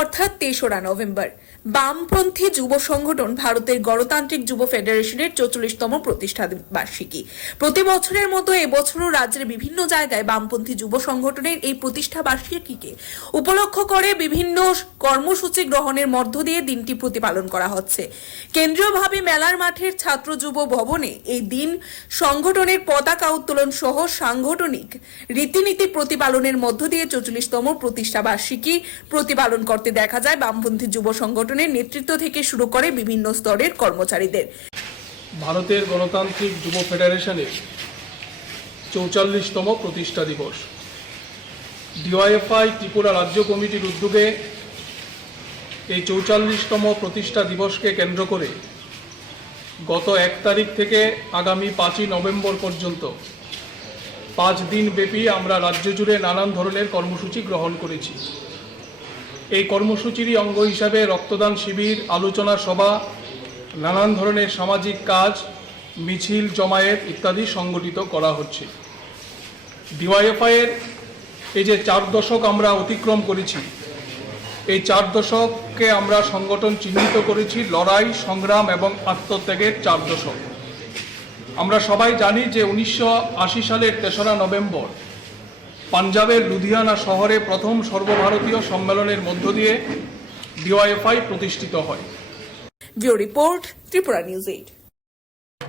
অর্থাৎ ৩রা নভেম্বর বামপন্থী যুব সংগঠন ভারতের গণতান্ত্রিক যুব ফেডারেশনের ৪৪তম প্রতিষ্ঠা বার্ষিকী। প্রতি বছরের মতো এবছরও রাজ্যের বিভিন্ন জায়গায় বামপন্থী যুব সংগঠনের এই প্রতিষ্ঠা বার্ষিকীকে উপলক্ষ করে বিভিন্ন কর্মসূচি গ্রহণের মধ্য দিয়ে দিনটি প্রতিপালন করা হচ্ছে। কেন্দ্রীয়ভাবে মেলার মাঠের ছাত্র যুব ভবনে এই দিন সংগঠনের পতাকা উত্তোলন সহ সাংগঠনিক রীতিনীতি প্রতিপালনের মধ্য দিয়ে ৪৪তম প্রতিষ্ঠা বার্ষিকী প্রতিপালন করতে দেখা যায় বামপন্থী যুব সংগঠনের নেতৃত্ব থেকে শুরু করে বিভিন্ন স্তরের কর্মচারীদের। ভারতের গণতান্ত্রিক যুব ফেডারেশনের ৪৪তম প্রতিষ্ঠা দিবস ইএফআইয ত্রিপুরা রাজ্য কমিটির উদ্যোগে এই ৪৪তম প্রতিষ্ঠা দিবসকে কেন্দ্র করে গত ১ তারিখ থেকে আগামী ৫ই নভেম্বর পর্যন্ত ৫ দিন ব্যাপী আমরা রাজ্য জুড়ে নানান ধরনের কর্মসূচি গ্রহণ করেছি। এই কর্মসূচিরই অঙ্গ হিসাবে রক্তদান শিবির, আলোচনা সভা, নানান ধরনের সামাজিক কাজ, মিছিল, জমায়েত ইত্যাদি সংগঠিত করা হচ্ছে। ডিওয়াইএফআইয়ের এই যে ৪ দশক আমরা অতিক্রম করেছি, এই ৪ দশককে আমরা সংগঠন চিহ্নিত করেছি লড়াই, সংগ্রাম এবং আত্মত্যাগের ৪ দশক। আমরা সবাই জানি যে ১৯৮০ সালের ৩রা নভেম্বর পাঞ্জাবের লুধিয়ানা শহরে প্রথম সর্বভারতীয় সম্মেলনের মধ্য দিয়ে ডিওয়াইএফআই প্রতিষ্ঠিত হয়। Bureau report, Tripura news 8।